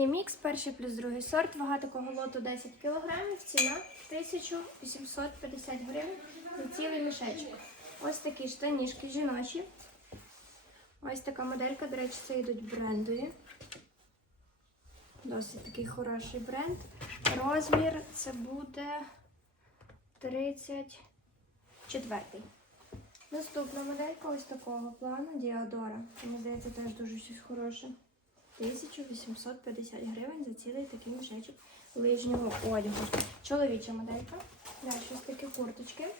Осінній мікс, перший плюс другий сорт. Вага такого лоту 10 кг. Ціна 1850 гривень за цілий мішечок. Ось такі штанішки жіночі. Ось така моделька, до речі, це йдуть брендові. Досить такий хороший бренд. Розмір це буде 34. Наступна моделька ось такого плану Діадора. Мені здається, теж дуже щось хороше. 1850 гривень за цілий такий мішечок лижнього одягу. Чоловіча моделька. Далі ось такі курточки.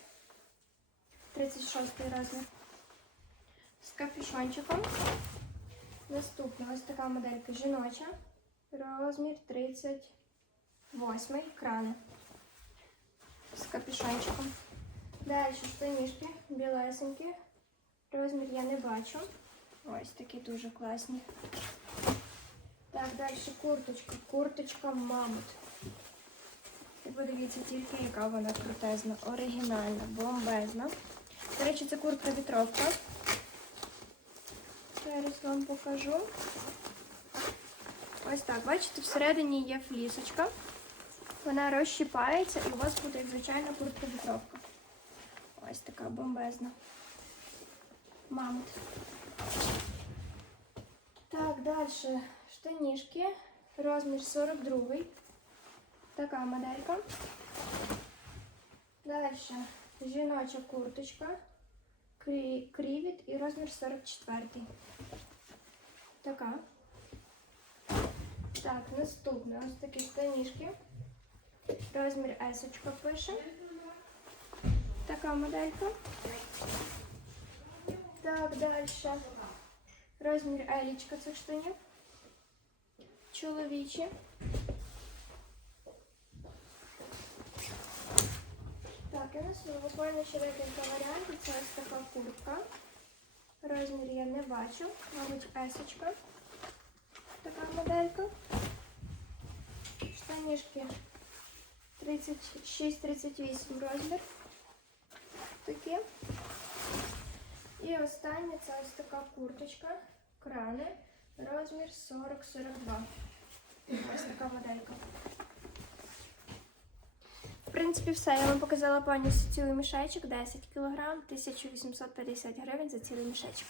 36 розмір. З капюшончиком. Наступна ось така моделька жіноча. Розмір 38 крани. З капюшончиком. Далі штанішки білесенькі. Розмір я не бачу. Ось такі дуже класні. Так, далі курточка. Курточка мамут. І подивіться тільки, яка вона крутезна, оригінальна, бомбезна. До речі, це куртка вітровка. Зараз вам покажу. Ось так, бачите, всередині є флісочка. Вона розщіпається і у вас буде як звичайна куртка вітровка. Ось така бомбезна. Мамут. Так, далі штанішки. Розмір 42. Така моделька. Далі жіноча курточка. Крі- Крівіт і розмір 44. Така. Так, наступне ось такі штанішки. Розмір есочка пише. Така моделька. Так, далі. Розмір елічка цих штанів. Чоловічі. Так, і у нас буквально ще декілька варіантів. Це ось така куртка. Розмір я не бачу. Мабуть, есочка. Така моделька. Штанішки 36-38 розмір. Такі. І останнє це ось така курточка. Крани. Розмір 40-42. Ось така моделька. В принципі, все. Я вам показала повністю цілий мішечок, 10 кг, 1850 гривень за цілий мішечок.